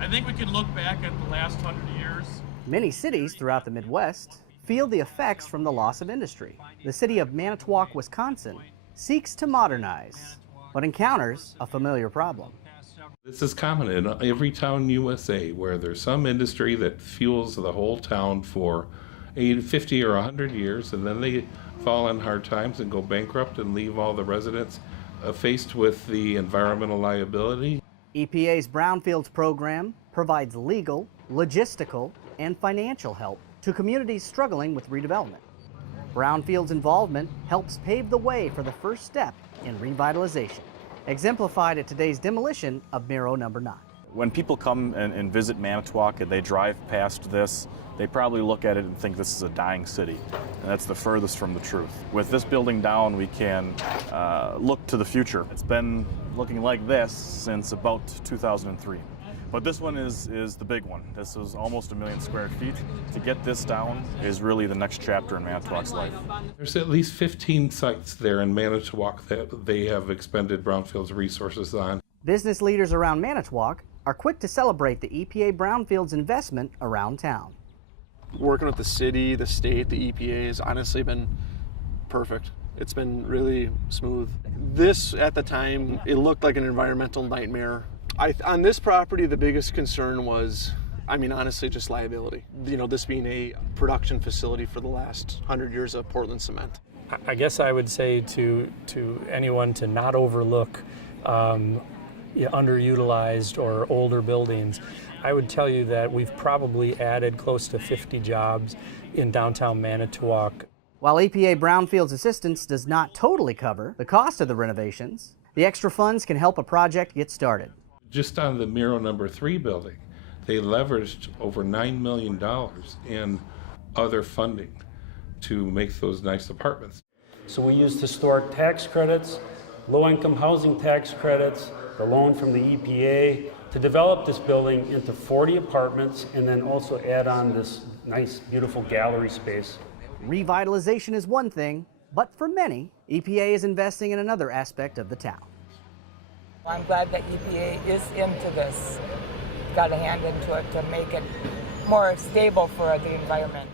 I think we can look back at the last 100 years. Many cities throughout the Midwest feel the effects from the loss of industry. The city of Manitowoc, Wisconsin seeks to modernize, but encounters a familiar problem. This is common in every town in USA where there's some industry that fuels the whole town for 50 or 100 years, and then they fall on hard times and go bankrupt and leave all the residents faced with the environmental liability. EPA's Brownfields program provides legal, logistical, and financial help to communities struggling with redevelopment. Brownfields involvement helps pave the way for the first step in revitalization, exemplified at today's demolition of Miro Number 9. When people come and visit Manitowoc and they drive past this, they probably look at it and think this is a dying city, and that's the furthest from the truth. With this building down, we can look to the future. It's been looking like this since about 2003. But this one is the big one. This is almost 1 million square feet. To get this down is really the next chapter in Manitowoc's life. There's at least 15 sites there in Manitowoc that they have expended Brownfields resources on. Business leaders around Manitowoc are quick to celebrate the EPA Brownfields investment around town. Working with the city, the state, the EPA has honestly been perfect. It's been really smooth. This, at the time, it looked like an environmental nightmare. On this property, the biggest concern was, honestly, just liability. This being a production facility for the last 100 years of Portland cement. I guess I would say to anyone to not overlook underutilized or older buildings. I would tell you that we've probably added close to 50 jobs in downtown Manitowoc. While EPA Brownfields assistance does not totally cover the cost of the renovations, the extra funds can help a project get started. Just on the Miro Number 3 building, they leveraged over $9 million in other funding to make those nice apartments. So we used historic tax credits, low-income housing tax credits, the loan from the EPA to develop this building into 40 apartments and then also add on this nice, beautiful gallery space. Revitalization is one thing, but for many, EPA is investing in another aspect of the town. I'm glad that EPA is into this, got a hand into it to make it more stable for the environment.